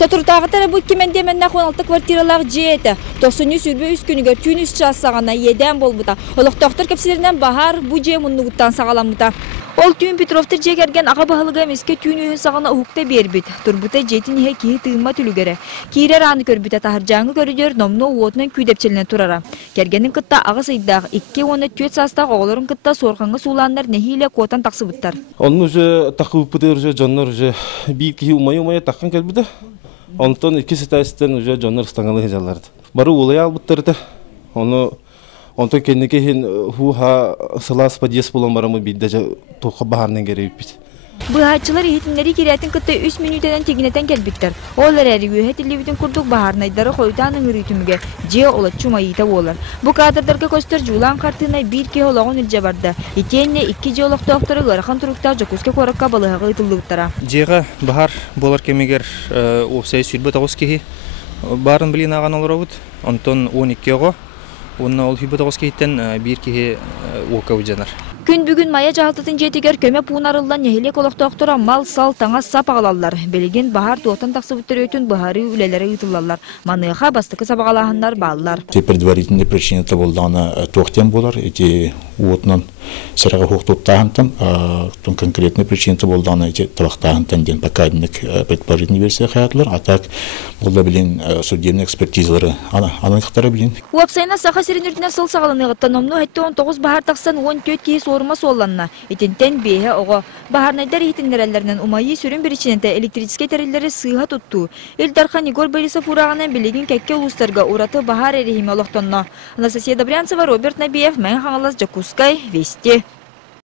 Сотуртағытары бұл кемендеменне қоналты квартиралағы жейті. 90 сүрбе үз күнігер түн үз часағана еден бол бұта. Олықтақтыр кепсілерінен бағар бұ же мұнығыттан сағалам бұта. Ол түйін Петровтыр жегерген аға бағылыға меске түйін үйін сағана ұхықта бербет. Турбута жетін еге кейі тыйынма түлігері. Кейрер аны көрбіті тахыржаңы көрідер номно уотынан күйдепчеліне тұрара. Кергенін қытта ағы сайдағы 2-10 түйет састағы оғыларын қытта сорқаңғы суланлар нехиле котан тақсы бұттар. Onun уже тақы ұппыды уже жонлар уже бейт кейі умай таққан кәлбіді. Онтон 2 сетайсызден уже жонлар ұстаңалы хежаларды. Бары олай албыттарды. Онтон кеннеке хен хуха сылас подъезд болан барамы бидде тоққа бағарнан керейіп бит. Бұхатчылар ехетінлері керетін күтті 3 минутадан тегінетен келбіттер. Олар әрі өйетілі күрдік бағарнайдары қойтанын үрітіміге же олат чумайыта олар. Бұ кадрдарға көстер жулан қартына бір ке олағын үлже барды. Етенне 2 же олақты оқтары ғарқан тұрықта жокуске қорыққа балығығы ұтылдықтара. Жеға бағар болар кемегер опсай сүрбет ағыз кеге барын білін аған олар ауыд. Онтон 12 оғы. Онна ол хүбет ағыз кейттен бір кеге оқа өжанар. Күн бүгін Майя жағалтатын жетігер көме пуынарылдан нехиле колоқтоқтыра мал сал таңа сап ағалалар. Белеген бағар туотан тақсы бүттір өтін бағары үлелері ұтылалар. Маныға бастықы сабағалағындар балылар. Предварительный причина болдағына тоқтен болар. Эти уотынан сыраға хоқтуттағынтан, конкретный причина болдағына табақтағынтан ден покадинник предположительный версия қаятылар. А так болда білін судебный экспертизалары анықтары білін. Уапсайна сақа серенүрдінен сыл сағалынығыттан омну әтті 19 бағар тақсан 14 кейс орма солланна. Итентен бейе оғы. Бағарнайдар етінлерелерінен умайы сүрін бірічіненте электрическе терелері сыға тұтту. Илдархан Игорь Борисов урағынан білеген кәкке ұлыстарға ураты бағар әрехиме олықтонна. Анастасия Добрянцева, Роберт Набиев, Майя Мегино-Хангаласского, Вести.